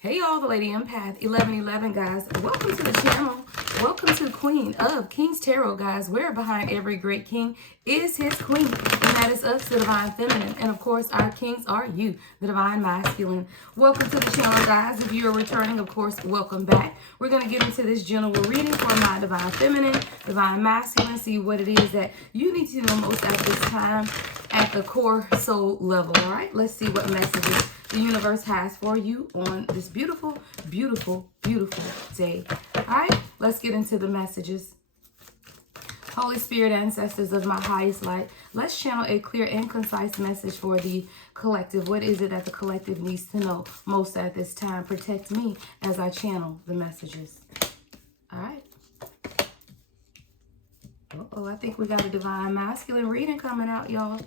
Hey y'all, the Lady Empath 1111 guys. Welcome to the channel. Welcome to Queen of Kings Tarot, guys. Where behind every great king is his queen, and that is us, the Divine Feminine. And of course, our kings are you, the Divine Masculine. Welcome to the channel, guys. If you are returning, of course, welcome back. We're going to get into this general reading for my Divine Feminine, Divine Masculine, see what it is that you need to know most at this time at the core soul level. All right, let's see what messages the universe has for you on this beautiful, beautiful, beautiful day. All right, let's get into the messages. Holy Spirit, ancestors of my highest light, let's channel a clear and concise message for the collective. What is it that the collective needs to know most at this time? Protect me as I channel the messages. All right. Uh-oh, I think we got a Divine Masculine reading coming out, y'all.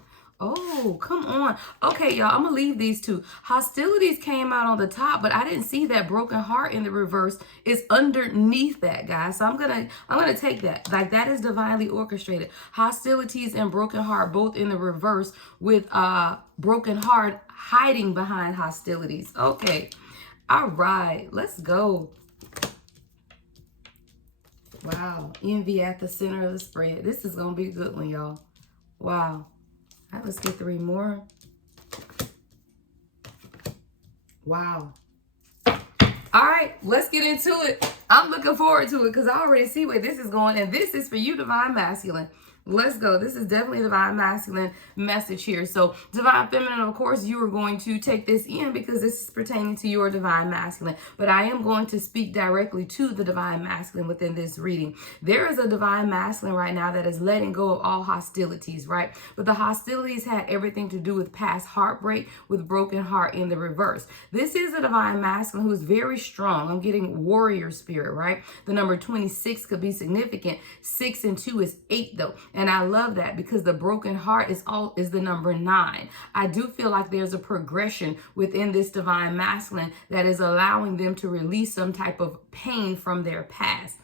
Oh, come on. Okay, y'all, I'm going to leave these two. Hostilities came out on the top, but I didn't see that broken heart in the reverse. It's underneath that, guys. So I'm going to take that. Like, that is divinely orchestrated. Hostilities and broken heart both in the reverse with broken heart hiding behind hostilities. Okay. All right. Let's go. Wow. Envy at the center of the spread. This is going to be a good one, y'all. Wow. All right, let's get 3 more. Wow. All right, let's get into it. I'm looking forward to it because I already see where this is going. And this is for you, Divine Masculine. Let's go. This is definitely a Divine Masculine message here. So Divine Feminine, of course, you are going to take this in because this is pertaining to your Divine Masculine. But I am going to speak directly to the Divine Masculine within this reading. There is a Divine Masculine right now that is letting go of all hostilities, right? But the hostilities had everything to do with past heartbreak, with broken heart in the reverse. This is a Divine Masculine who is very strong. I'm getting warrior spirit, right? The number 26 could be significant. 6 and 2 is 8 though. And I love that because the broken heart is the number 9. I do feel like there's a progression within this Divine Masculine that is allowing them to release some type of pain from their past.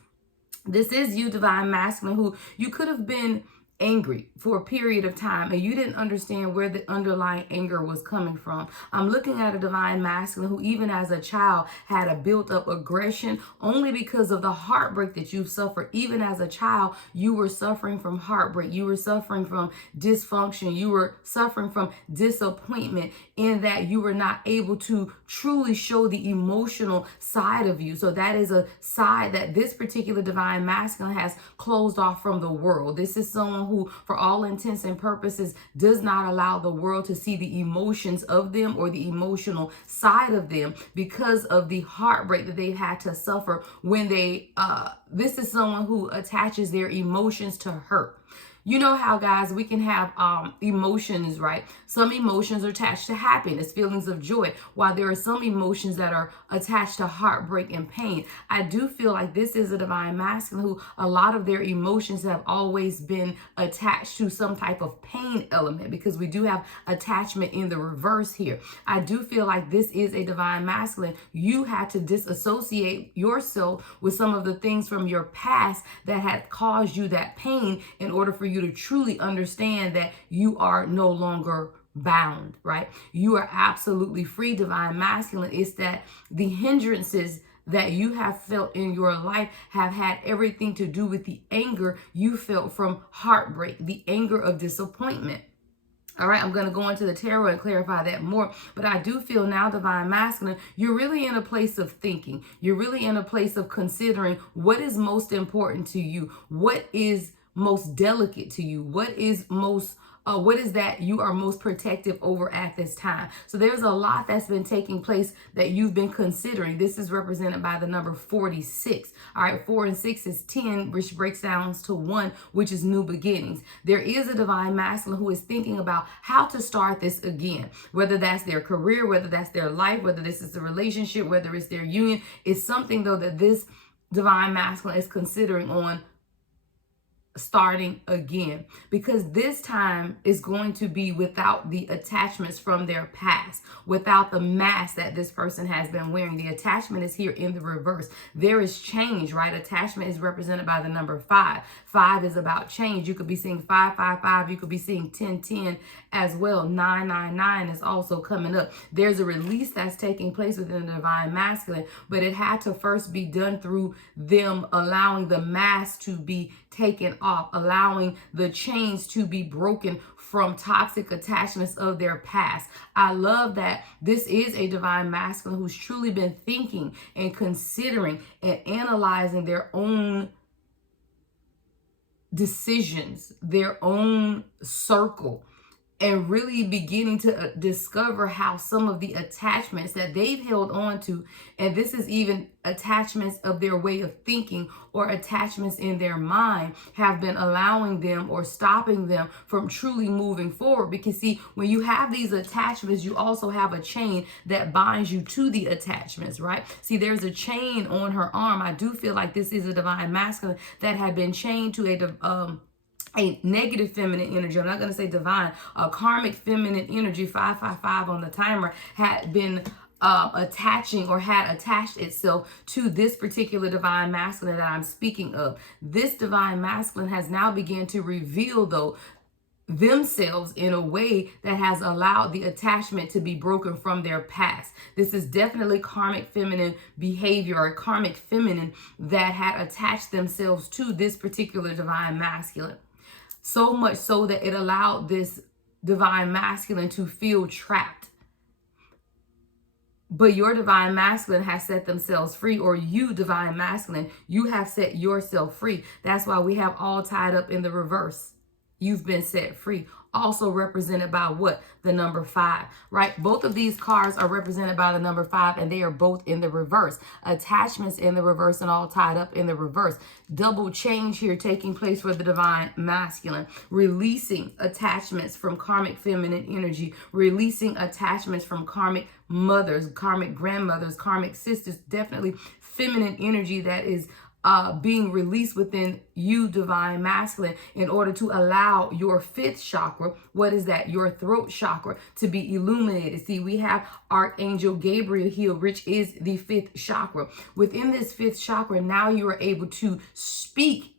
This is you, Divine Masculine, who you could have been angry for a period of time and you didn't understand where the underlying anger was coming from. I'm looking at a Divine Masculine who even as a child had a built up aggression only because of the heartbreak that you've suffered. Even as a child, you were suffering from heartbreak. You were suffering from dysfunction. You were suffering from disappointment in that you were not able to truly show the emotional side of you. So that is a side that this particular Divine Masculine has closed off from the world. This is someone who, for all intents and purposes, does not allow the world to see the emotions of them or the emotional side of them because of the heartbreak that they've had to suffer when they, this is someone who attaches their emotions to hurt. You know how, guys, we can have emotions, right? Some emotions are attached to happiness, feelings of joy, while there are some emotions that are attached to heartbreak and pain. I do feel like this is a Divine Masculine who a lot of their emotions have always been attached to some type of pain element because we do have attachment in the reverse here. I do feel like this is a Divine Masculine. You had to disassociate yourself with some of the things from your past that had caused you that pain in order for you to truly understand that you are no longer bound, right? You are absolutely free, Divine Masculine. It's that the hindrances that you have felt in your life have had everything to do with the anger you felt from heartbreak, the anger of disappointment. All right, I'm going to go into the tarot and clarify that more. But I do feel now, Divine Masculine, you're really in a place of thinking. You're really in a place of considering what is most important to you. What is most delicate to you? What is that you are most protective over at this time? So there's a lot that's been taking place that you've been considering. This is represented by the number 46. All right, 4 and 6 is 10, which breaks down to 1, which is new beginnings. There is a Divine Masculine who is thinking about how to start this again, whether that's their career, whether that's their life, whether this is a relationship, whether it's their union. It's something, though, that this Divine Masculine is considering on starting again, because this time is going to be without the attachments from their past, without the mask that this person has been wearing. The attachment is here in the reverse. There is change, right? Attachment is represented by the number 5. 5 is about change. You could be seeing 555. You could be seeing 1010 as well. 999 is also coming up. There's a release that's taking place within the divine masculine, but it had to first be done through them allowing the mask to be taken off, allowing the chains to be broken from toxic attachments of their past. I love that this is a divine masculine who's truly been thinking and considering and analyzing their own decisions, their own circle, and really beginning to discover how some of the attachments that they've held on to, and this is even attachments of their way of thinking or attachments in their mind, have been allowing them or stopping them from truly moving forward. Because see, when you have these attachments, you also have a chain that binds you to the attachments, right? See, there's a chain on her arm. I do feel like this is a divine masculine that had been chained to a negative feminine energy. I'm not going to say divine, a karmic feminine energy. 555 on the timer had been attaching or had attached itself to this particular divine masculine that I'm speaking of. This divine masculine has now begun to reveal, though, themselves in a way that has allowed the attachment to be broken from their past. This is definitely karmic feminine behavior or karmic feminine that had attached themselves to this particular divine masculine. So much so that it allowed this divine masculine to feel trapped. But your divine masculine has set themselves free, or you, divine masculine, you have set yourself free. That's why we have all tied up in the reverse. You've been set free. Also represented by what? The number 5, right? Both of these cards are represented by the number 5, and they are both in the reverse. Attachments in the reverse and all tied up in the reverse. Double change here taking place for the divine masculine. Releasing attachments from karmic feminine energy. Releasing attachments from karmic mothers, karmic grandmothers, karmic sisters. Definitely feminine energy that is being released within you, divine masculine, in order to allow your 5th chakra, what is that? Your throat chakra, to be illuminated. See, we have Archangel Gabriel here, which is the 5th chakra. Within this 5th chakra, now you are able to speak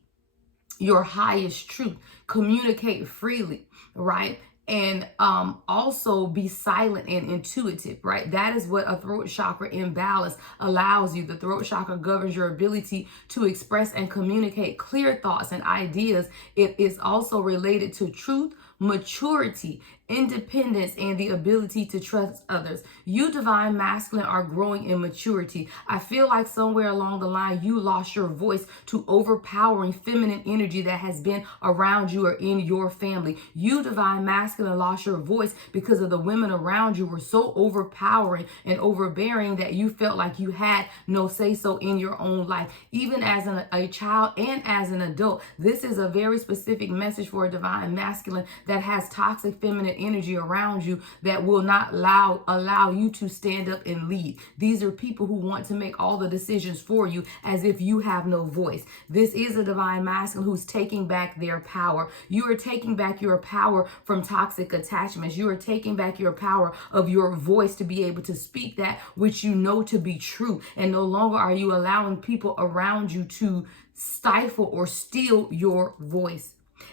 your highest truth, communicate freely, right? And also be silent and intuitive, right? That is what a throat chakra imbalance allows you. The throat chakra governs your ability to express and communicate clear thoughts and ideas. It is also related to truth, maturity, independence, and the ability to trust others. You, divine masculine, are growing in maturity. I feel like somewhere along the line, you lost your voice to overpowering feminine energy that has been around you or in your family. You, divine masculine, lost your voice because of the women around you were so overpowering and overbearing that you felt like you had no say-so in your own life. Even as a child and as an adult, this is a very specific message for a divine masculine that has toxic feminine energy around you that will not allow you to stand up and lead. These are people who want to make all the decisions for you as if you have no voice. This is a divine masculine who's taking back their power. You are taking back your power from toxic attachments. You are taking back your power of your voice to be able to speak that which you know to be true. And no longer are you allowing people around you to stifle or steal your voice.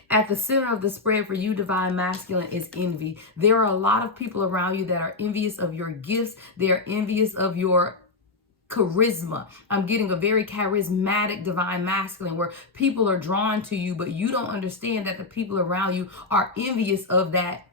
At the center of the spread for you, divine masculine, is envy. There are a lot of people around you that are envious of your gifts. They are envious of your charisma. I'm getting a very charismatic divine masculine where people are drawn to you, but you don't understand that the people around you are envious of that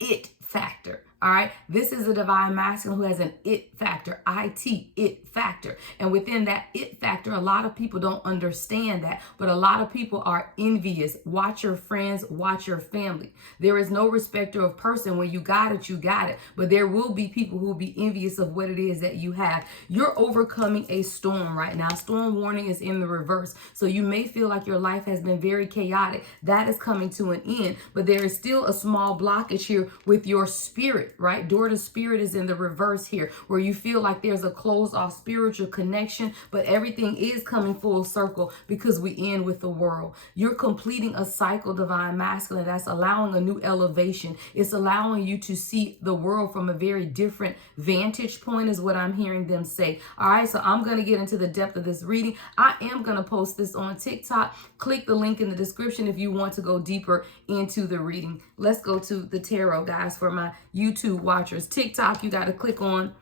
it factor. All right. This is a divine masculine who has an it factor, it factor. And within that it factor, a lot of people don't understand that, but a lot of people are envious. Watch your friends, watch your family. There is no respecter of person. When you got it, you got it. But there will be people who will be envious of what it is that you have. You're overcoming a storm right now. Storm warning is in the reverse. So you may feel like your life has been very chaotic. That is coming to an end, but there is still a small blockage here with your spirit. spirit, right? Door to spirit is in the reverse here, where you feel like there's a closed off spiritual connection, but everything is coming full circle because we end with the world. You're completing a cycle, divine masculine, that's allowing a new elevation. It's allowing you to see the world from a very different vantage point, is what I'm hearing them say. All right, so I'm going to get into the depth of this reading. I am going to post this on TikTok. Click the link in the description if you want to go deeper into the reading. Let's go to the tarot, guys, for my YouTube watchers. TikTok, you got to click on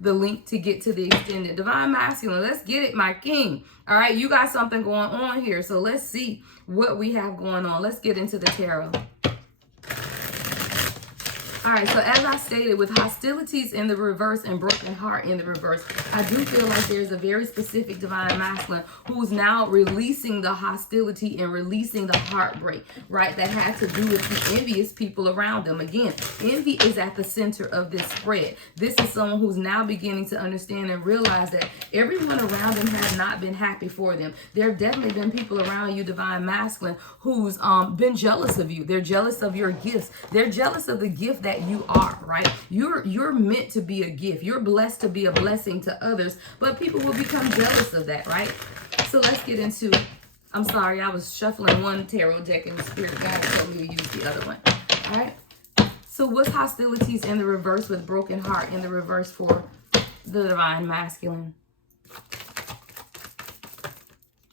the link to get to the extended. Divine masculine, let's get it, my king. All right, you got something going on here, so let's see what we have going on. Let's get into the tarot. All right, so as I stated, with hostilities in the reverse and broken heart in the reverse, I do feel like there's a very specific divine masculine who's now releasing the hostility and releasing the heartbreak, right? That has to do with the envious people around them. Again, envy is at the center of this spread. This is someone who's now beginning to understand and realize that everyone around them has not been happy for them. There have definitely been people around you, divine masculine, who's been jealous of you. They're jealous of your gifts. They're jealous of the gift that you are, right? You're meant to be a gift. You're blessed to be a blessing to others, but people will become jealous of that, right? So let's get into, I'm sorry, I was shuffling one tarot deck and the spirit guide told me to use the other one. All right. So what's hostilities in the reverse with broken heart in the reverse for the divine masculine?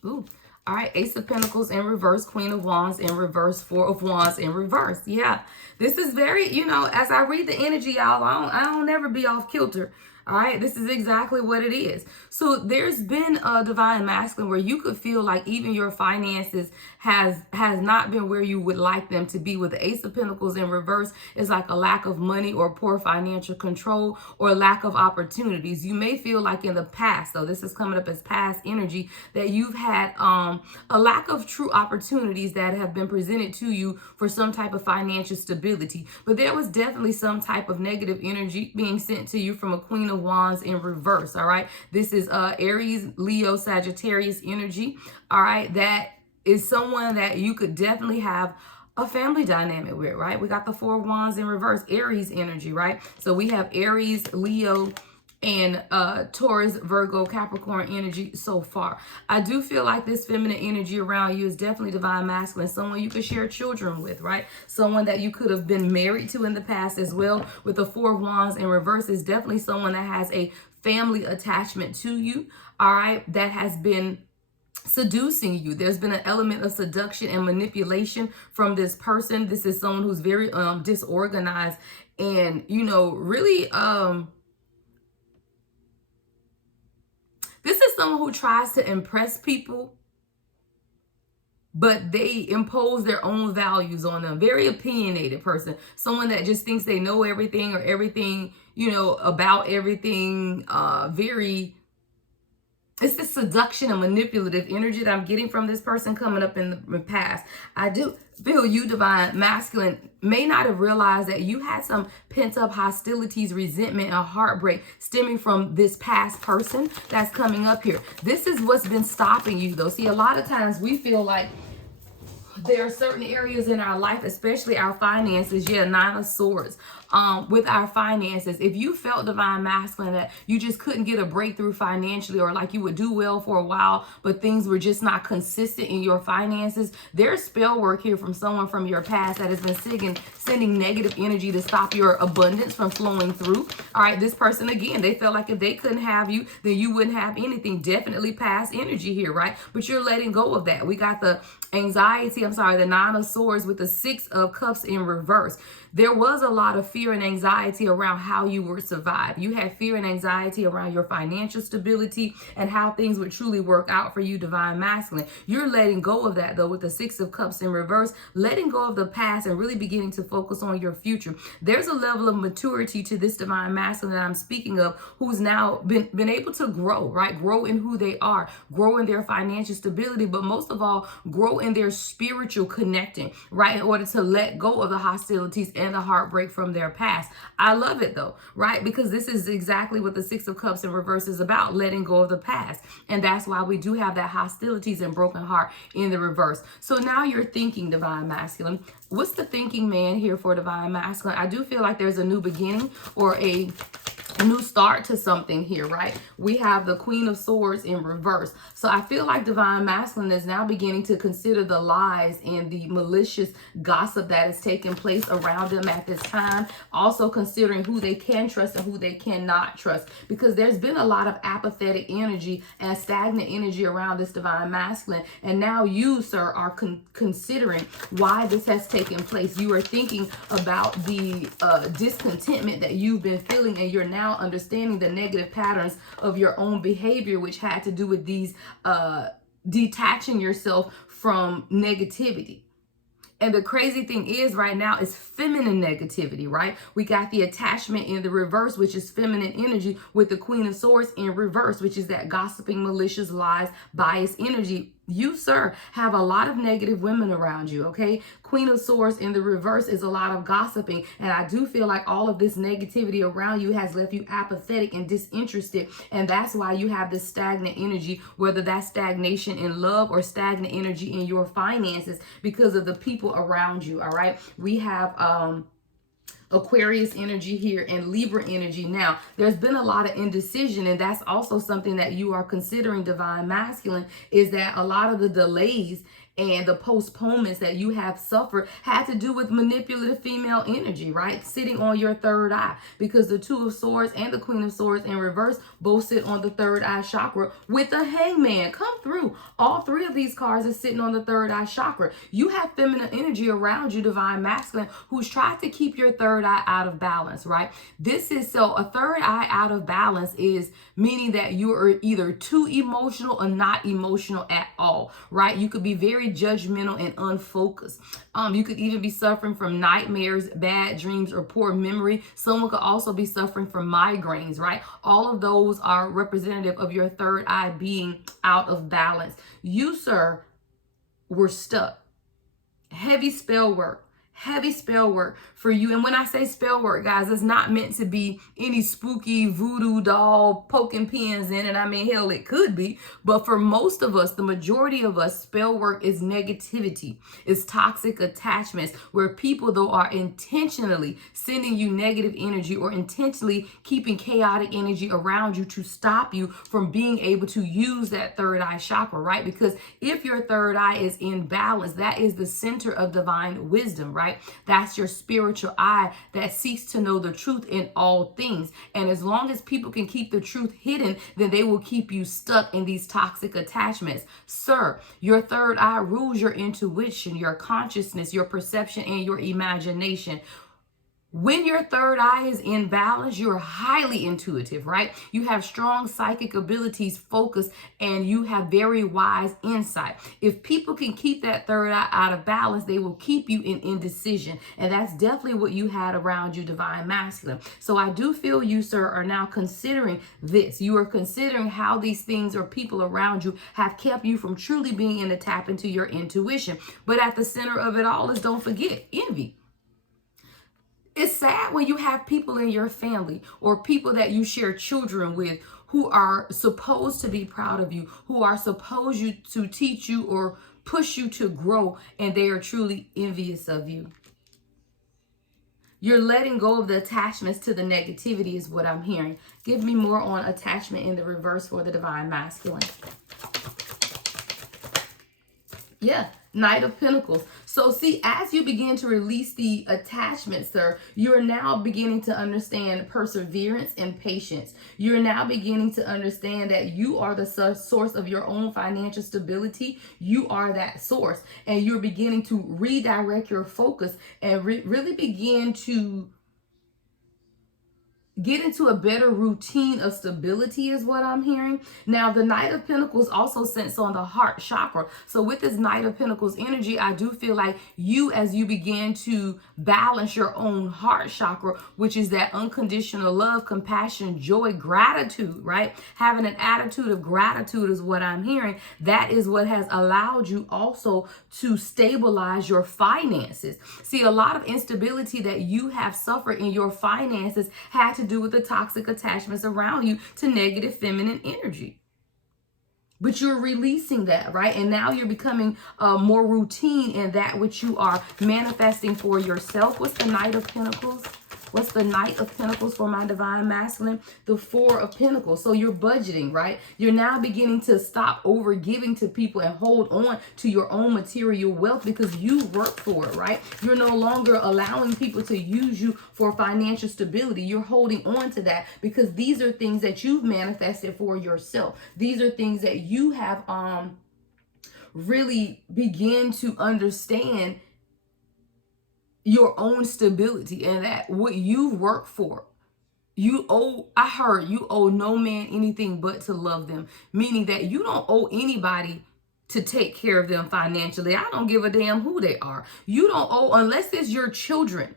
Ooh. All right, Ace of Pentacles in reverse, Queen of Wands in reverse, Four of Wands in reverse. Yeah, this is very, as I read the energy, y'all, I don't never be off kilter. All right, this is exactly what it is. So there's been a divine masculine where you could feel like even your finances has not been where you would like them to be. With the Ace of Pentacles in reverse, it's like a lack of money or poor financial control or lack of opportunities. You may feel like in the past, so this is coming up as past energy, that you've had a lack of true opportunities that have been presented to you for some type of financial stability. But there was definitely some type of negative energy being sent to you from a Queen of Wands in reverse. All right, this is Aries, Leo, Sagittarius energy. All right, that is someone that you could definitely have a family dynamic with, right? We got the Four of Wands in reverse, Aries energy, right? So we have Aries, Leo, and Taurus, Virgo, Capricorn energy so far. I do feel like this feminine energy around you is definitely divine masculine, someone you could share children with, right? Someone that you could have been married to in the past as well. With the Four of Wands in reverse, is definitely someone that has a family attachment to you, all right, that has been seducing you. There's been an element of seduction and manipulation from this person. This is someone who's very disorganized and, really this is someone who tries to impress people, but they impose their own values on them. Very opinionated person. Someone that just thinks they know everything or everything, about everything. It's the seduction and manipulative energy that I'm getting from this person coming up in the past. I do feel you, divine masculine, may not have realized that you had some pent-up hostilities, resentment, and heartbreak stemming from this past person that's coming up here. This is what's been stopping you, though. See, a lot of times we feel like there are certain areas in our life, especially our finances. Yeah, Nine of Swords. With our finances, if you felt, divine masculine, that you just couldn't get a breakthrough financially, or like you would do well for a while, but things were just not consistent in your finances, there's spell work here from someone from your past that has been sending negative energy to stop your abundance from flowing through. All right, this person, again, they felt like if they couldn't have you, then you wouldn't have anything. Definitely past energy here, right? But you're letting go of that. We got the the Nine of Swords with the Six of Cups in reverse. There was a lot of fear and anxiety around how you would survive. You had fear and anxiety around your financial stability and how things would truly work out for you, divine masculine. You're letting go of that, though, with the Six of Cups in reverse, letting go of the past and really beginning to focus on your future. There's a level of maturity to this divine masculine that I'm speaking of, who's now been able to grow, right? Grow in who they are, grow in their financial stability, but most of all, grow in their spiritual connecting, right? In order to let go of the hostilities and the heartbreak from their past. I love it though, right? Because this is exactly what the Six of Cups in reverse is about, letting go of the past. And that's why we do have that hostilities and broken heart in the reverse. So now you're thinking, Divine Masculine. What's the thinking man here for Divine Masculine? I do feel like there's a new beginning or a new start to something here, right? We have the Queen of Swords in reverse. So I feel like Divine Masculine is now beginning to consider the lies and the malicious gossip that is taking place around them at this time. Also considering who they can trust and who they cannot trust, because there's been a lot of apathetic energy and stagnant energy around this Divine Masculine. And now you, sir, are considering why this has taken place. You are thinking about the discontentment that you've been feeling, and you're now understanding the negative patterns of your own behavior, which had to do with these detaching yourself from negativity. And the crazy thing is right now is feminine negativity, right? We got the attachment in the reverse, which is feminine energy, with the Queen of Swords in reverse, which is that gossiping, malicious, lies, bias energy. You, sir, have a lot of negative women around you, okay? Queen of Swords in the reverse is a lot of gossiping. And I do feel like all of this negativity around you has left you apathetic and disinterested. And that's why you have this stagnant energy, whether that's stagnation in love or stagnant energy in your finances, because of the people around you, all right? We have Aquarius energy here and Libra energy. Now, there's been a lot of indecision, and that's also something that you are considering, Divine Masculine, is that a lot of the delays and the postponements that you have suffered had to do with manipulative female energy, right? Sitting on your third eye, because the Two of Swords and the Queen of Swords in reverse both sit on the third eye chakra with the Hangman. Come through. All three of these cards are sitting on the third eye chakra. You have feminine energy around you, Divine Masculine, who's tried to keep your third eye out of balance, right? This is, so a third eye out of balance is meaning that you are either too emotional or not emotional at all, right? You could be very judgmental and unfocused. You could even be suffering from nightmares, bad dreams, or poor memory. Someone could also be suffering from migraines, right? All of those are representative of your third eye being out of balance. You, sir, were stuck. Heavy spell work for you. And when I say spell work, guys, it's not meant to be any spooky voodoo doll poking pins in it. I mean, hell, it could be. But for most of us, the majority of us, spell work is negativity. It's toxic attachments where people, though, are intentionally sending you negative energy or intentionally keeping chaotic energy around you to stop you from being able to use that third eye chakra, right? Because if your third eye is in balance, that is the center of divine wisdom, right? That's your spiritual eye that seeks to know the truth in all things. And as long as people can keep the truth hidden, then they will keep you stuck in these toxic attachments. Sir, your third eye rules your intuition, your consciousness, your perception, and your imagination. When your third eye is in balance, you're highly intuitive, right? You have strong psychic abilities, focus, and you have very wise insight. If people can keep that third eye out of balance, they will keep you in indecision. And that's definitely what you had around you, Divine Masculine. So I do feel you, sir, are now considering this. You are considering how these things or people around you have kept you from truly being able to tap into your intuition. But at the center of it all is, don't forget, envy. It's sad when you have people in your family or people that you share children with who are supposed to be proud of you, who are supposed to teach you or push you to grow, and they are truly envious of you. You're letting go of the attachments to the negativity is what I'm hearing. Give me more on attachment in the reverse for the Divine Masculine. Yeah, Knight of Pentacles. So see, as you begin to release the attachment, sir, you're now beginning to understand perseverance and patience. You're now beginning to understand that you are the source of your own financial stability. You are that source. And you're beginning to redirect your focus and really begin to get into a better routine of stability is what I'm hearing. Now, the Knight of Pentacles also sits on the heart chakra. So with this Knight of Pentacles energy, I do feel like you, as you begin to balance your own heart chakra, which is that unconditional love, compassion, joy, gratitude, right? Having an attitude of gratitude is what I'm hearing. That is what has allowed you also to stabilize your finances. See, a lot of instability that you have suffered in your finances had to do with the toxic attachments around you to negative feminine energy. But you're releasing that, right? And now you're becoming more routine in that which you are manifesting for yourself. What's the Knight of Pentacles? What's the Knight of Pentacles for my divine masculine? The Four of Pentacles. So you're budgeting, right? You're now beginning to stop over giving to people and hold on to your own material wealth because you work for it, right? You're no longer allowing people to use you for financial stability. You're holding on to that because these are things that you've manifested for yourself. These are things that you have really begin to understand your own stability and that what you work for. I heard you owe no man anything but to love them, meaning that you don't owe anybody to take care of them financially. I don't give a damn who they are. You don't owe, unless it's your children.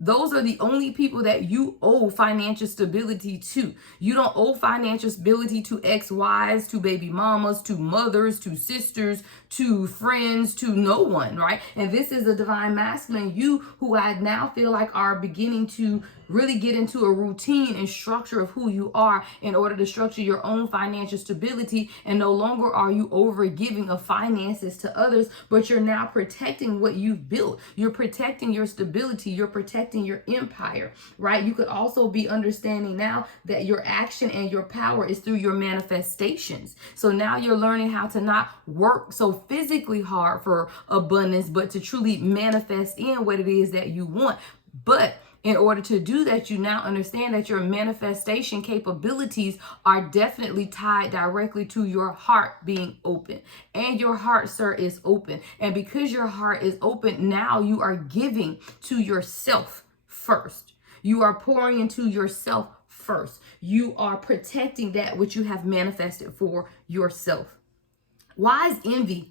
Those are the only people that you owe financial stability to. You don't owe financial stability to ex-wives, to baby mamas, to mothers, to sisters, to friends, to no one, right? And this is a divine masculine, you who I now feel like are beginning to really get into a routine and structure of who you are in order to structure your own financial stability. And no longer are you over giving of finances to others, but you're now protecting what you've built. You're protecting your stability. You're protecting your empire, right? You could also be understanding now that your action and your power is through your manifestations. So now you're learning how to not work so physically hard for abundance, but to truly manifest in what it is that you want. But in order to do that, you now understand that your manifestation capabilities are definitely tied directly to your heart being open. And your heart, sir, is open. And because your heart is open, now you are giving to yourself first. You are pouring into yourself first. You are protecting that which you have manifested for yourself. Why is envy?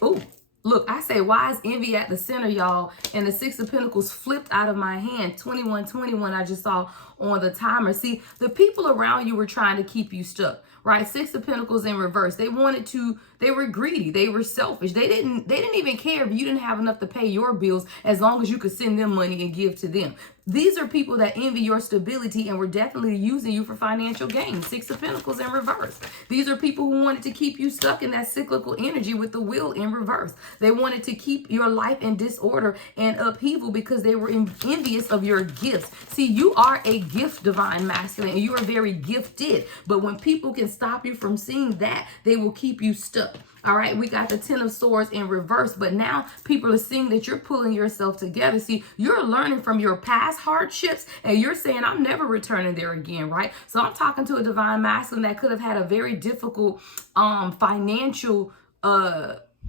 Oh, look, I say, why is envy at the center, y'all? And the Six of Pentacles flipped out of my hand. 2121 I just saw on the timer. See, the people around you were trying to keep you stuck, right? Six of Pentacles in reverse. They were greedy. They were selfish. They didn't even care if you didn't have enough to pay your bills as long as you could send them money and give to them. These are people that envy your stability and were definitely using you for financial gain. Six of Pentacles in reverse. These are people who wanted to keep you stuck in that cyclical energy with the wheel in reverse. They wanted to keep your life in disorder and upheaval because they were envious of your gifts. See, you are a gift, divine masculine, and you are very gifted. But when people can stop you from seeing that, they will keep you stuck. All right, we got the Ten of Swords in reverse, but now people are seeing that you're pulling yourself together. See, you're learning from your past hardships and you're saying, I'm never returning there again, right? So I'm talking to a divine masculine that could have had a very difficult financial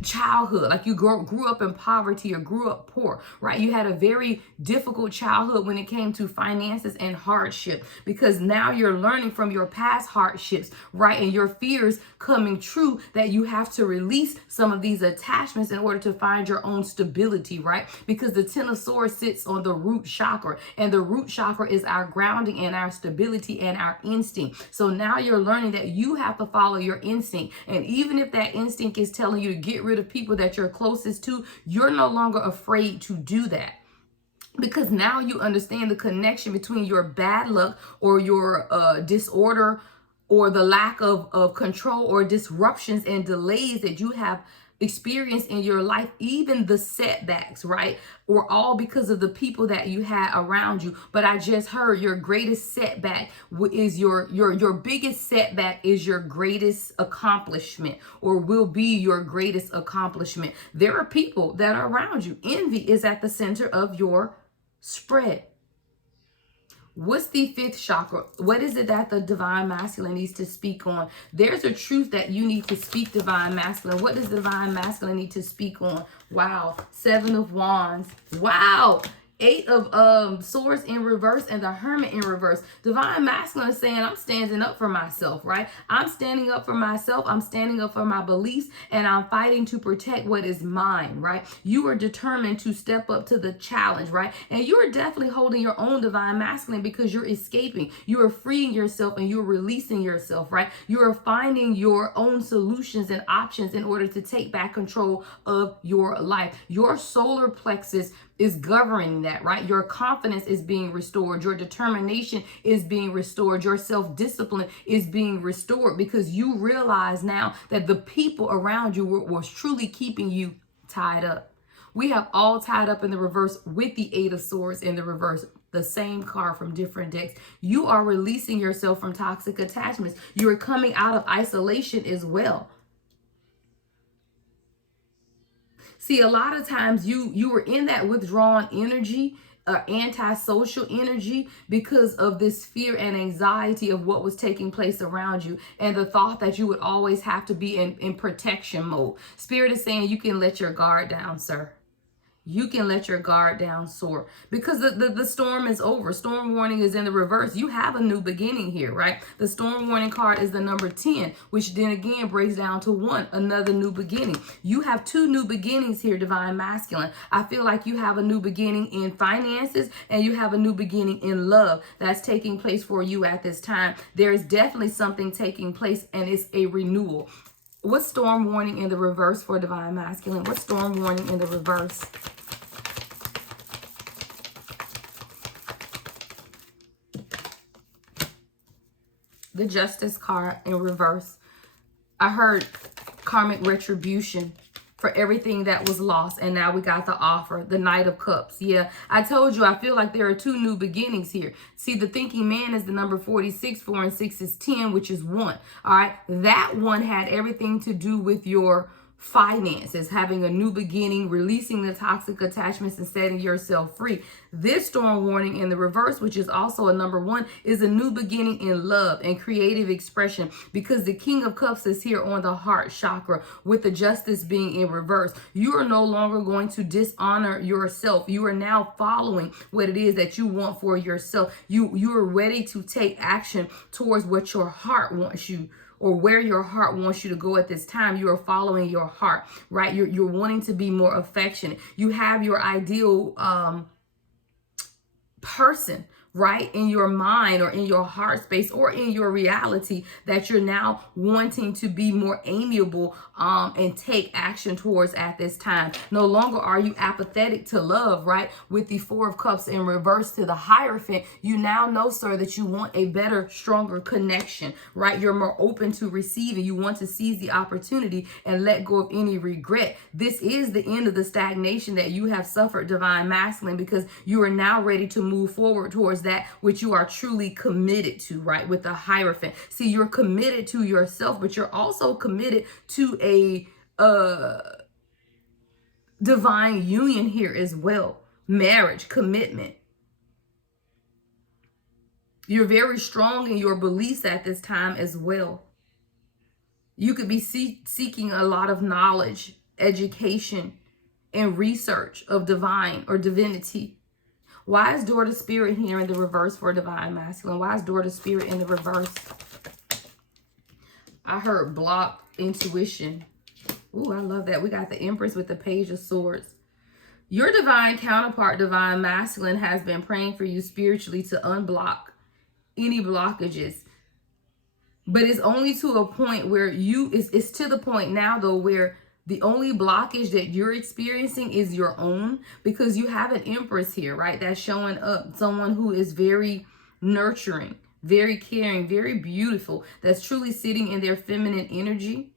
childhood, like you grew up in poverty or grew up poor, right? You had a very difficult childhood when it came to finances and hardship, because now you're learning from your past hardships, right? And your fears coming true that you have to release some of these attachments in order to find your own stability, right? Because the Ten of Swords sits on the root chakra, and the root chakra is our grounding and our stability and our instinct. So now you're learning that you have to follow your instinct. And even if that instinct is telling you to get rid of people that you're closest to, you're no longer afraid to do that. Because now you understand the connection between your bad luck or your disorder or the lack of control or disruptions and delays that you have experienced in your life, even the setbacks, right? Or all because of the people that you had around you. But I just heard your greatest setback is your biggest setback is your greatest accomplishment, or will be your greatest accomplishment. There are people that are around you. Envy is at the center of your spread. What's the fifth chakra? What is it that the divine masculine needs to speak on? There's a truth that you need to speak, divine masculine. What does divine masculine need to speak on? Wow. Seven of Wands. Wow. Eight of Swords in reverse and the Hermit in reverse. Divine Masculine is saying, I'm standing up for myself, right? I'm standing up for myself. I'm standing up for my beliefs, and I'm fighting to protect what is mine, right? You are determined to step up to the challenge, right? And you are definitely holding your own Divine Masculine, because you're escaping. You are freeing yourself and you're releasing yourself, right? You are finding your own solutions and options in order to take back control of your life. Your solar plexus is governing that, right? Your confidence is being restored. Your determination is being restored. Your self-discipline is being restored, because you realize now that the people around you was truly keeping you tied up. We have all tied up in the reverse with the Eight of Swords in the reverse. The same card from different decks. You are releasing yourself from toxic attachments. You are coming out of isolation as well. See, a lot of times you were in that withdrawn energy, antisocial energy, because of this fear and anxiety of what was taking place around you, and the thought that you would always have to be in protection mode. Spirit is saying you can let your guard down, sir. You can let your guard down, soar, because the storm is over. Storm warning is in the reverse. You have a new beginning here, right? The storm warning card is the number 10, which then again breaks down to 1, another new beginning. You have 2 new beginnings here, Divine Masculine. I feel like you have a new beginning in finances, and you have a new beginning in love that's taking place for you at this time. There is definitely something taking place, and it's a renewal. What's storm warning in the reverse for Divine Masculine? What's storm warning in the reverse? The Justice card in reverse. I heard karmic retribution for everything that was lost. And now we got the offer, the Knight of Cups. Yeah, I told you, I feel like there are 2 new beginnings here. See, the thinking man is the number 46. 4 and 6 is 10, which is 1. All right. That one had everything to do with your finances, having a new beginning, releasing the toxic attachments and setting yourself free. This storm warning in the reverse, which is also a number 1, is a new beginning in love and creative expression, because the King of Cups is here on the heart chakra, with the Justice being in reverse. You are no longer going to dishonor yourself. You are now following what it is that you want for yourself. You are ready to take action towards what your heart wants you, or where your heart wants you to go at this time. You are following your heart, right? You're wanting to be more affectionate. You have your ideal person, right, in your mind or in your heart space or in your reality, that you're now wanting to be more amiable and take action towards at this time. No longer are you apathetic to love, right? With the 4 of Cups in reverse to the Hierophant, you now know, sir, that you want a better, stronger connection, right? You're more open to receiving. You want to seize the opportunity and let go of any regret. This is the end of the stagnation that you have suffered, Divine Masculine, because you are now ready to move forward towards that which you are truly committed to, right? With the Hierophant. See, you're committed to yourself, but you're also committed to a divine union here as well. Marriage, commitment. You're very strong in your beliefs at this time as well. You could be seeking a lot of knowledge, education, and research of divine or divinity. Why is Door to Spirit here in the reverse for Divine Masculine? Why is Door to Spirit in the reverse? I heard blocked intuition. Ooh, I love that. We got the Empress with the Page of Swords. Your divine counterpart, Divine Masculine, has been praying for you spiritually to unblock any blockages. But it's only to a point where it's to the point now, though, where the only blockage that you're experiencing is your own, because you have an Empress here, right? That's showing up. Someone who is very nurturing, very caring, very beautiful, that's truly sitting in their feminine energy.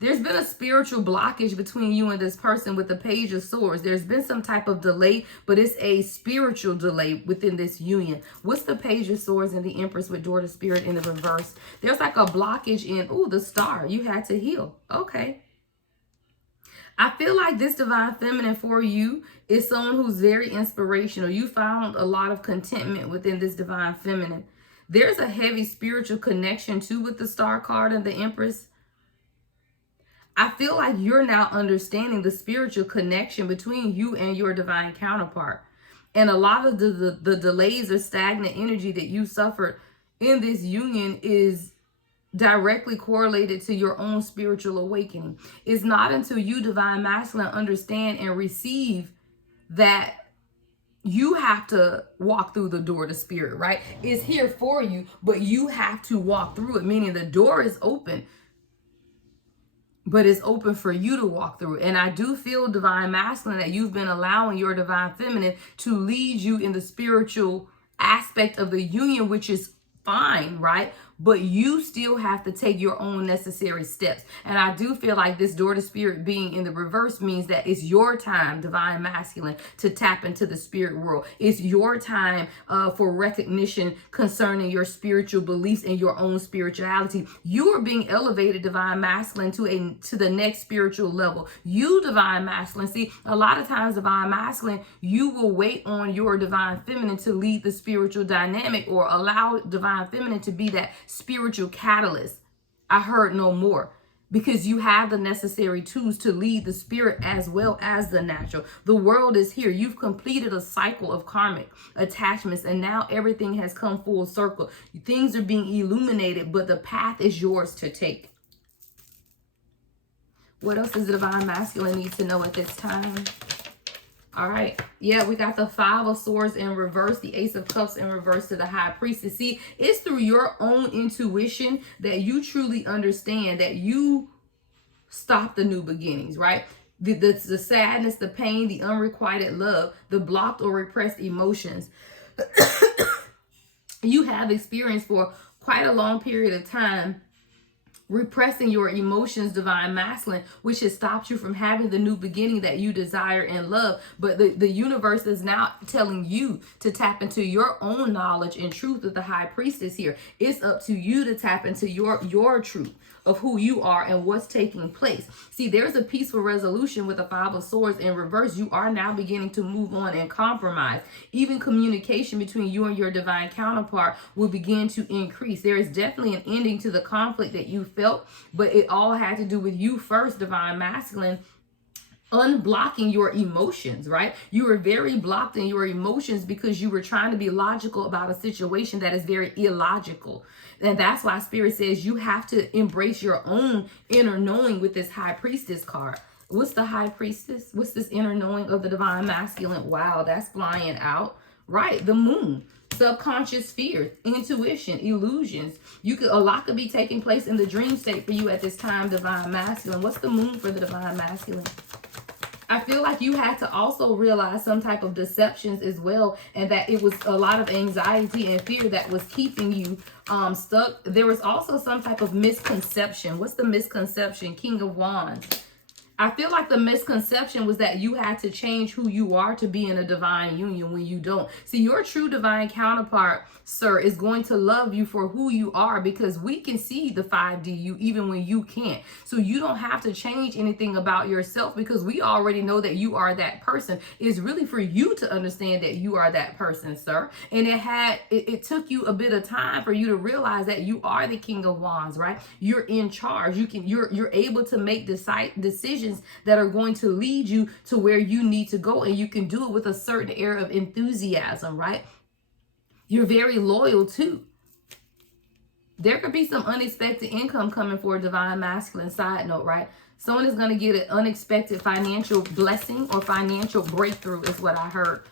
There's been a spiritual blockage between you and this person with the Page of Swords. There's been some type of delay, but it's a spiritual delay within this union. What's the Page of Swords and the Empress with Door to Spirit in the reverse? There's like a blockage in, the Star. You had to heal. Okay. I feel like this Divine Feminine for you is someone who's very inspirational. You found a lot of contentment within this Divine Feminine. There's a heavy spiritual connection too with the Star card and the Empress. I feel like you're now understanding the spiritual connection between you and your divine counterpart. And a lot of the delays or stagnant energy that you suffered in this union is directly correlated to your own spiritual awakening. It's not until you, divine masculine, understand and receive that you have to walk through the door to spirit, right? It's here for you, but you have to walk through it, meaning the door is open, but it's open for you to walk through. And I do feel, divine masculine, that you've been allowing your divine feminine to lead you in the spiritual aspect of the union, which is fine, right? But you still have to take your own necessary steps. And I do feel like this door to spirit being in the reverse means that it's your time, divine masculine, to tap into the spirit world. It's your time for recognition concerning your spiritual beliefs and your own spirituality. You are being elevated, divine masculine, to the next spiritual level. You, divine masculine, see, a lot of times, divine masculine, you will wait on your divine feminine to lead the spiritual dynamic, or allow divine feminine to be that spiritual catalyst. I heard no more, because you have the necessary tools to lead the spirit as well as the natural. The world is here. You've completed a cycle of karmic attachments, and now everything has come full circle. Things are being illuminated, but the path is yours to take. What else does the divine masculine need to know at this time? All right. Yeah, we got the 5 of Swords in reverse, the Ace of Cups in reverse to the High Priestess. See, it's through your own intuition that you truly understand that you stop the new beginnings, right? The sadness, the pain, the unrequited love, the blocked or repressed emotions you have experienced for quite a long period of time, repressing your emotions, divine masculine, which has stopped you from having the new beginning that you desire and love. But the universe is now telling you to tap into your own knowledge and truth of the High Priestess here. It's up to you to tap into your truth of who you are and what's taking place. See, there's a peaceful resolution with the 5 of Swords in reverse. You are now beginning to move on and compromise. Even communication between you and your divine counterpart will begin to increase. There is definitely an ending to the conflict that you felt, but it all had to do with you first, divine masculine, unblocking your emotions, right? You were very blocked in your emotions because you were trying to be logical about a situation that is very illogical. And that's why Spirit says you have to embrace your own inner knowing with this High Priestess card. What's the High Priestess? What's this inner knowing of the divine masculine? Wow, that's flying out. Right, the moon. Subconscious fears, intuition, illusions. A lot could be taking place in the dream state for you at this time, divine masculine. What's the moon for the divine masculine? I feel like you had to also realize some type of deceptions as well, and that it was a lot of anxiety and fear that was keeping you stuck. There was also some type of misconception. What's the misconception? King of Wands. I feel like the misconception was that you had to change who you are to be in a divine union when you don't. See, your true divine counterpart, sir, is going to love you for who you are, because we can see the 5D you even when you can't. So you don't have to change anything about yourself, because we already know that you are that person. It's really for you to understand that you are that person, sir. And it took you a bit of time for you to realize that you are the King of Wands, right? You're in charge. You're able to make decisions that are going to lead you to where you need to go, and you can do it with a certain air of enthusiasm, right? You're very loyal too. There could be some unexpected income coming for a divine masculine. Side note, right? Someone is going to get an unexpected financial blessing or financial breakthrough is what I heard.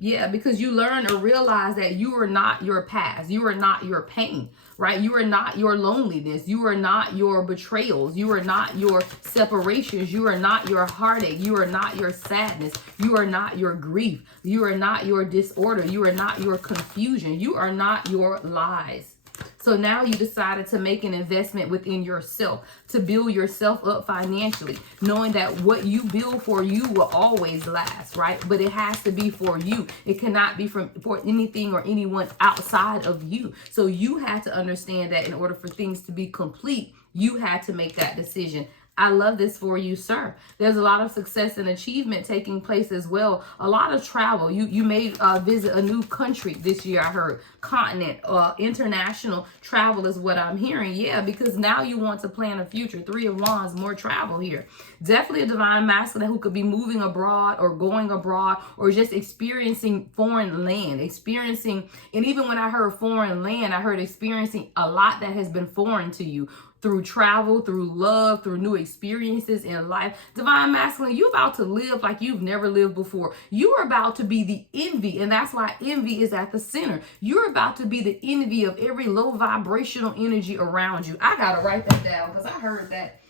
Yeah, because you learn or realize that you are not your past. You are not your pain, right? You are not your loneliness. You are not your betrayals. You are not your separations. You are not your heartache. You are not your sadness. You are not your grief. You are not your disorder. You are not your confusion. You are not your lies. So now you decided to make an investment within yourself, to build yourself up financially, knowing that what you build for you will always last, right? But it has to be for you. It cannot be for anything or anyone outside of you. So you had to understand that in order for things to be complete, you had to make that decision. I love this for you, sir. There's a lot of success and achievement taking place as well. A lot of travel. You may visit a new country this year, I heard. Continent, international travel is what I'm hearing. Yeah, because now you want to plan a future. 3 of Wands, more travel here. Definitely a divine masculine who could be moving abroad or going abroad or just experiencing foreign land, experiencing, and even when I heard foreign land, I heard experiencing a lot that has been foreign to you through travel, through love, through new experiences in life. Divine masculine, you're about to live like you've never lived before. You are about to be the envy, and that's why envy is at the center. You're about to be the envy of every low vibrational energy around you. I gotta write that down because I heard that.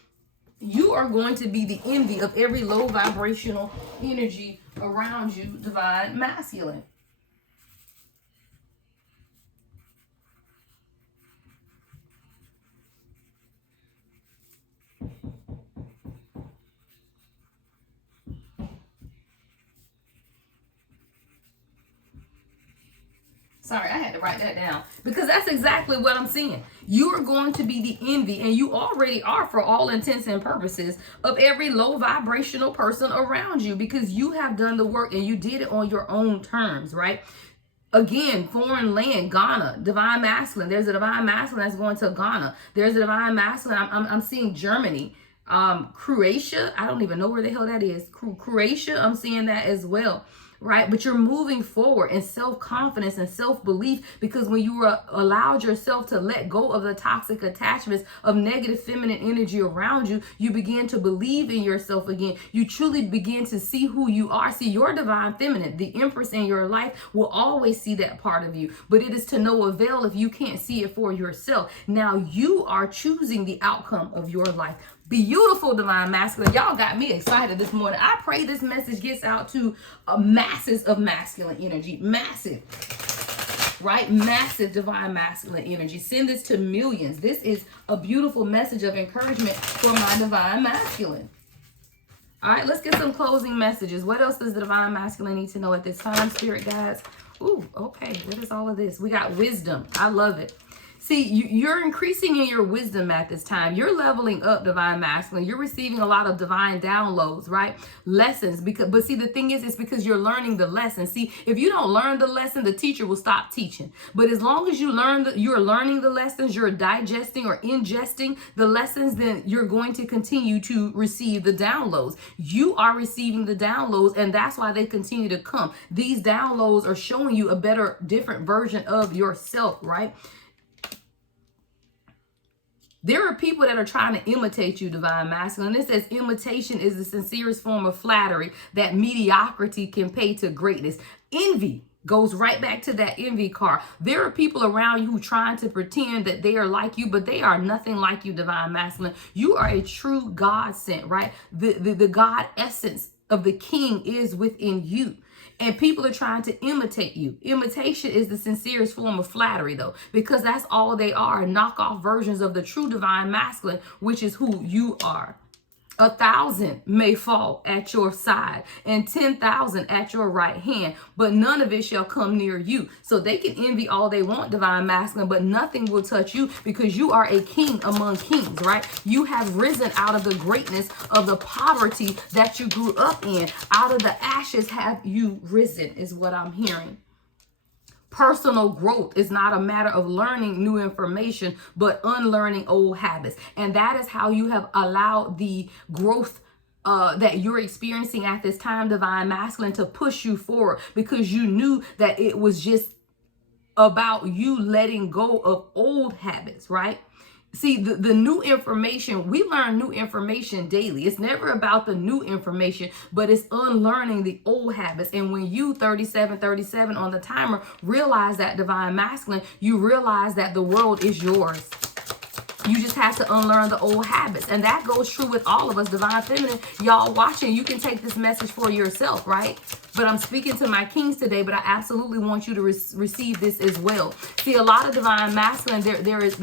You are going to be the envy of every low vibrational energy around you, divine masculine. Sorry, I had to write that down because that's exactly what I'm seeing. You are going to be the envy, and you already are for all intents and purposes, of every low vibrational person around you because you have done the work and you did it on your own terms, right? Again, foreign land, Ghana, divine masculine. There's a divine masculine that's going to Ghana. There's a divine masculine. I'm seeing Germany, Croatia. I don't even know where the hell that is. Croatia, I'm seeing that as well. Right? But you're moving forward in self-confidence and self-belief because when you allowed yourself to let go of the toxic attachments of negative feminine energy around you, you begin to believe in yourself again. You truly begin to see who you are. See, your divine feminine, the empress in your life, will always see that part of you. But it is to no avail if you can't see it for yourself. Now you are choosing the outcome of your life. Beautiful divine masculine. Y'all got me excited this morning. I pray this message gets out to masses of masculine energy. Massive. Right? Massive divine masculine energy. Send this to millions. This is a beautiful message of encouragement for my divine masculine. All right, let's get some closing messages. What else does the divine masculine need to know at this time, spirit guides? Ooh, okay. What is all of this? We got wisdom. I love it. See, you're increasing in your wisdom at this time. You're leveling up, divine masculine. You're receiving a lot of divine downloads, right? Lessons. But see, the thing is, it's because you're learning the lesson. See, if you don't learn the lesson, the teacher will stop teaching. But as long as you're learning the lessons, you're digesting or ingesting the lessons, then you're going to continue to receive the downloads. You are receiving the downloads, and that's why they continue to come. These downloads are showing you a better, different version of yourself, right? There are people that are trying to imitate you, divine masculine. It says imitation is the sincerest form of flattery that mediocrity can pay to greatness. Envy goes right back to that envy card. There are people around you who trying to pretend that they are like you, but they are nothing like you, divine masculine. You are a true God sent, right? The God essence of the king is within you. And people are trying to imitate you. Imitation is the sincerest form of flattery, though, because that's all they are, knockoff versions of the true divine masculine, which is who you are. 1,000 may fall at your side and 10,000 at your right hand, but none of it shall come near you. So they can envy all they want, divine masculine, but nothing will touch you because you are a king among kings, right? You have risen out of the greatness of the poverty that you grew up in. Out of the ashes have you risen, is what I'm hearing. Personal growth is not a matter of learning new information, but unlearning old habits. And that is how you have allowed the growth that you're experiencing at this time, divine masculine, to push you forward because you knew that it was just about you letting go of old habits, right? See, the new information, we learn new information daily. It's never about the new information, but it's unlearning the old habits. And when you, 37 on the timer, realize that, divine masculine, you realize that the world is yours. You just have to unlearn the old habits. And that goes true with all of us, divine feminine. Y'all watching, you can take this message for yourself, right? But I'm speaking to my kings today, but I absolutely want you to receive this as well. See, a lot of divine masculine, there is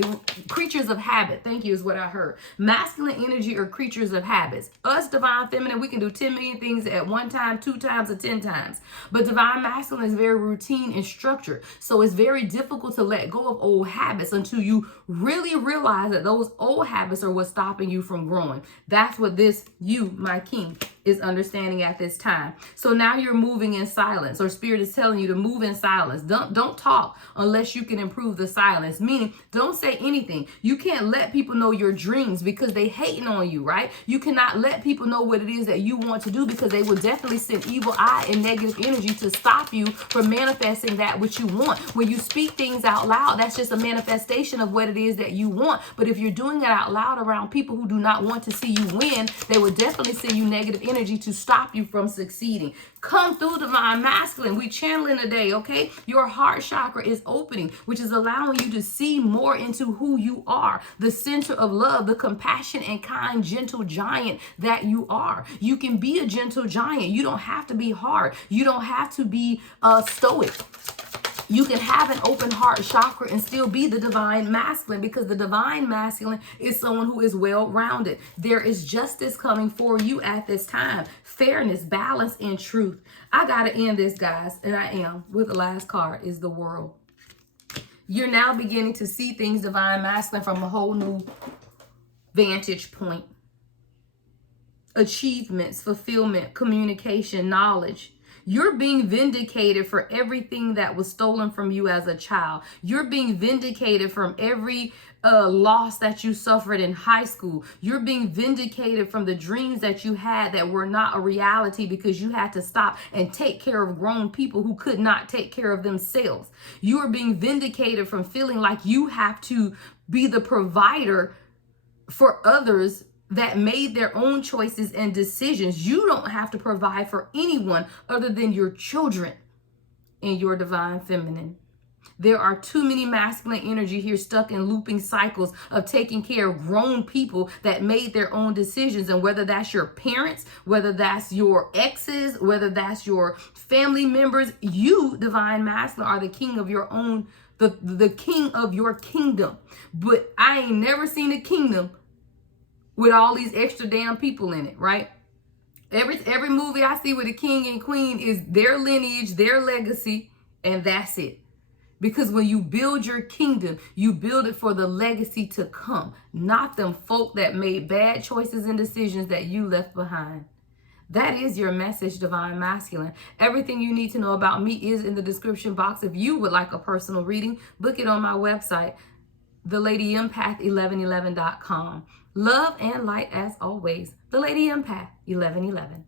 creatures of habit. Thank you is what I heard. Masculine energy are creatures of habits. Us divine feminine, we can do 10 million things at one time, 2 times, or 10 times. But divine masculine is very routine and structured. So it's very difficult to let go of old habits until you really realize that those old habits are what's stopping you from growing. That's what this, you, my king, is understanding at this time. So now you're moving in silence, or spirit is telling you to move in silence. Don't talk unless you can improve the silence, meaning don't say anything. You can't let people know your dreams because they hating on you, right? You cannot let people know what it is that you want to do because they will definitely send evil eye and negative energy to stop you from manifesting that which you want. When you speak things out loud, that's just a manifestation of what it is that you want. But if you're doing it out loud around people who do not want to see you win, they will definitely send you negative energy to stop you from succeeding. Come through, divine masculine. We channeling today, okay? Your heart chakra is opening, which is allowing you to see more into who you are, the center of love, the compassion and kind, gentle giant that you are. You can be a gentle giant. You don't have to be hard. You don't have to be stoic. You can have an open heart chakra and still be the divine masculine, because the divine masculine is someone who is well-rounded. There is justice coming for you at this time. Fairness, balance, and truth. I got to end this, guys, and I am, with the last card is the World. You're now beginning to see things, divine masculine, from a whole new vantage point. Achievements, fulfillment, communication, knowledge. You're being vindicated for everything that was stolen from you as a child. You're being vindicated from every loss that you suffered in high school. You're being vindicated from the dreams that you had that were not a reality because you had to stop and take care of grown people who could not take care of themselves. You are being vindicated from feeling like you have to be the provider for others that made their own choices and decisions. You don't have to provide for anyone other than your children and your divine feminine. There are too many masculine energy here stuck in looping cycles of taking care of grown people that made their own decisions. And whether that's your parents, whether that's your exes, whether that's your family members, you, divine masculine, are the king of your own, the king of your kingdom. But I ain't never seen a kingdom with all these extra damn people in it, right? Every movie I see with a king and queen is their lineage, their legacy, and that's it. Because when you build your kingdom, you build it for the legacy to come, not them folk that made bad choices and decisions that you left behind. That is your message, divine masculine. Everything you need to know about me is in the description box. If you would like a personal reading, book it on my website, thelady1111.com. Love and light as always. The Lady Empath 1111.